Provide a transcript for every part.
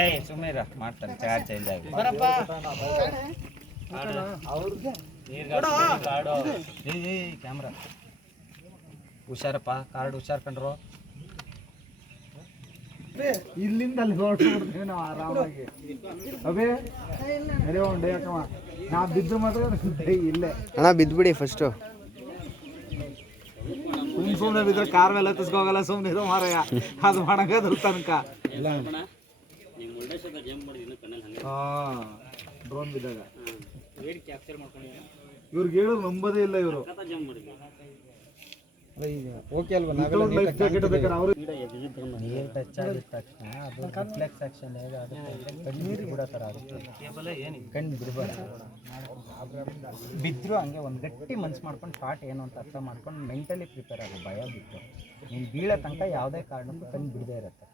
ಏಯ್ ಚೇಂಜ್ ಆಗಿ camera ಹುಷಾರಪ್ಪ. Card ಹುಷಾರ್ ಕಂಡ್ರು ಇಲ್ಲಿಂದ ಅಲ್ಲಿ ಹೊರಟ್ಬಿಡ್ತೀವಿ ನಾವು ಆರಾಮಾಗಿ. ಅದೇ ಅದೇ ಒಂದು ನಾ ಬಿದ್ದು ಮಾತ್ರ ಇಲ್ಲೇ. ಅಣ್ಣ ಬಿದ್ದುಬಿಡಿ ಫಸ್ಟು ಸುಮ್ನೆ ಬಿದ್ರೆ ಕಾರ್ ಮೇಲೆ ಹತ್ತಿಸ್ಕೋಗಲ್ಲ ಸುಮ್ನೆ ಇದು ಮಾರಯ್ಯ ಅದು ಮಾಡಂಗದ್ರ ತನಕ. ಆ ಡ್ರೋನ್ ಬಿದ್ದಾಗ. ಇವ್ರಿಗೆ ಹೇಳೋದು ನಂಬೋದೇ ಇಲ್ಲ ಇವರು. ಓಕೆ ಅಲ್ವಾ? ನೀರು ಟಚ್ ಆಗಿದ ತಕ್ಷಣ ಅದು ರಿಫ್ಲೆಕ್ಸ್ ಆಕ್ಷನ್ ಹೇಗೆ ಆಗುತ್ತೆ ಅಂದರೆ ಕಣ್ಣೀರು ಬಿಡೋ ಥರ ಆಗುತ್ತೆ. ಕಣ್ಣು ಬಿಡಬಾರ್ದು ಬಿದ್ದರೂ ಹಂಗೆ ಒಂದು ಗಟ್ಟಿ ಮನ್ಸ್ ಮಾಡ್ಕೊಂಡು ಪಾಠ ಏನು ಅಂತ ಅರ್ಥ ಮಾಡ್ಕೊಂಡು ಮೆಂಟಲಿ ಪ್ರಿಪೇರ್ ಆಗು ಭಯ ಬಿಟ್ಟು. ನೀನು ಬೀಳೋ ತನಕ ಯಾವುದೇ ಕಾರಣಕ್ಕೂ ಕಣ್ಣು ಬಿಡದೇ ಇರತ್ತೆ.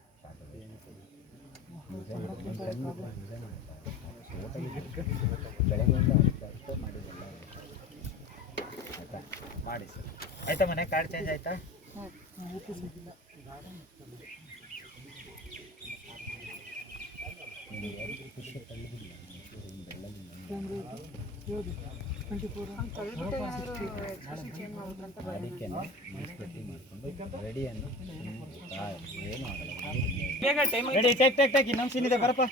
ಬೆಳಗ್ಗೆಯಿಂದ ಮಾಡಿದ್ದೆಲ್ಲ ಆಯ್ತಾ? ಮಾಡಿ ಸರ್. ಆಯ್ತಾ ಮನೆ ಕಾರ್ಡ್ ಚೇಂಜ್ ಆಯ್ತಾ? ಇನ್ನೊಂದು ಸೀನ್ ಇದೆ ಬರಪ್ಪ.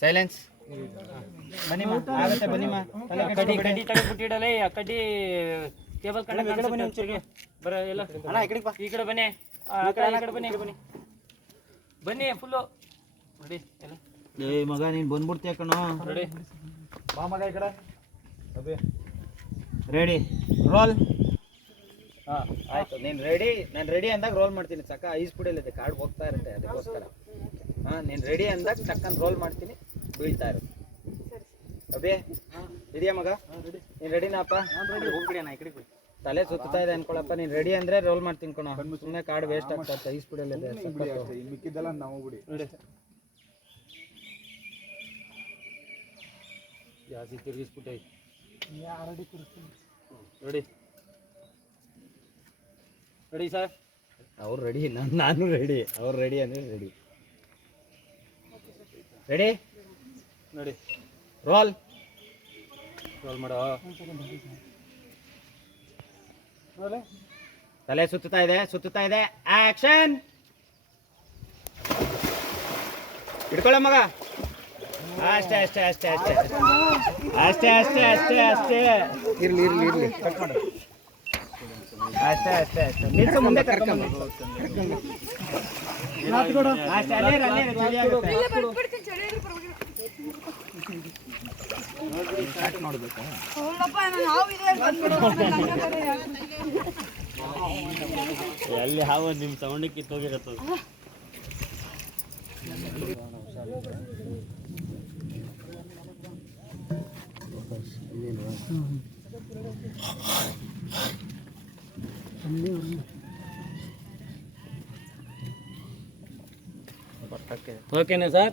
ಸೈಲೆನ್ಸ್ ಬನ್ನಿಮ್ಮ ಆಗುತ್ತೆ ಬನ್ನಿಮ್ಮ. ಕಡಿ ಕಡಿ ತೆಗೆದ್ಬಿಟ್ಟಿಡಲೇ ಕಡಿ ಟೇಬಲ್ ಕಡೆ ಬನ್ನಿ ಒಂಚೂರಿಗೆ. ಬರ ಎಲ್ಲ. ಅಣ್ಣ ಈ ಕಡೆಗೆ ಬಾ. ಈ ಕಡೆ ಬನ್ನಿ. ಆ ಕಡೆ ಈ ಕಡೆ ಬನ್ನಿ. ಬನ್ನಿ. ಬನ್ನಿ ಫುಲ್ಲು ರೆಡಿ ಎಲ್ಲ. ಏ ಮಗ ನೀನು ಬಂದ್ಬಿಡ್ತೀಯ ಕಣೋ. ರೆಡಿ ಬಾ ಮಗ ಈ ಕಡೆ. ಅಬೇ ರೆಡಿ ರೋಲ್ ಹಾಂ ಆಯ್ತು. ನೀನು ರೆಡಿ ನಾನು ರೆಡಿ ಅಂದಾಗ ರೋಲ್ ಮಾಡ್ತೀನಿ. ಚಕ್ಕ ಐಸ್ ಪುಡಿಯಲ್ಲಿದೆ ಕಾರ್ಡ್ ಹೋಗ್ತಾ ಇರುತ್ತೆ ಅದಕ್ಕೋಸ್ಕರ. ಹಾಂ ನೀನು ರೆಡಿ ಅಂದಾಗ ಚಕ್ಕಂತ ರೋಲ್ ಮಾಡ್ತೀನಿ. ಬೀಳ್ತಾ ಇರುತ್ತೆ ಹಾಂ ಇದೆಯಾ ಮಗ? ನೀನು ರೆಡಿನಪ್ಪ ತಲೆ ಸುತ್ತಾ ಇದೆ ಅನ್ಕೊಳಪ್ಪ ನೀನು ರೆಡಿ ಅಂದ್ರೆ ರೋಲ್ ಮಾಡಿ ತಿನ್ಕೊಣ ಸುಮ್ಮನೆ ಕಾರ್ಡ್ ವೇಸ್ಟ್ ಆಗ್ತಾ ಈ ಇನ್ನು ಮಿಕ್ಕಿದ್ದೆಲ್ಲ ನಾವು ಬಿಡಿ. ಜಾಸ್ತಿ ತಿರುಗಿಸ್ಬಿಟ್ಟೆ. ರೆಡಿ ರೆಡಿ ಸರ್ ಅವ್ರು ರೆಡಿ ನಾನು ನಾನು ರೆಡಿ ಅವ್ರು ರೆಡಿ ಅಂದರೆ ರೆಡಿ ರೆಡಿ ನೋಡಿ. ರೋಲ್ ರೋಲ್ ಮಾಡೋ. ತಲೆ ಸುತ್ತುತ್ತಾ ಇದೆ ಸುತ್ತಾ ಇದೆ. ಆಕ್ಷನ್ ಹಿಡ್ಕೊಳ್ಳ ಮಗ. ಅಷ್ಟೇ ಅಷ್ಟೇ ಅಷ್ಟೇ ಅಷ್ಟೇ. ಅಷ್ಟೇ ಅಷ್ಟೇ ಅಷ್ಟೇ ಅಷ್ಟೇ. ಇರ್ಲಿ ಇರ್ಲಿ ಇರ್ಲಿ. ಅಷ್ಟೇ ಅಷ್ಟೇ ಅಷ್ಟೇ. ನಿಲ್ಸ ಮುಂದೆ ಕರ್ಕೊಂಡು ಅಷ್ಟೇ ಅಲ್ಲೇ ಅಲ್ಲೇ ನೋಡಬೇಕು ಅಲ್ಲಿ ಹಾವು ನಿಮ್ಮ ಸೌಂಡಿಗೆ ಕಿತ್ತೋಗಿರತ್ತದ ಓಕೆನಾ ಸರ್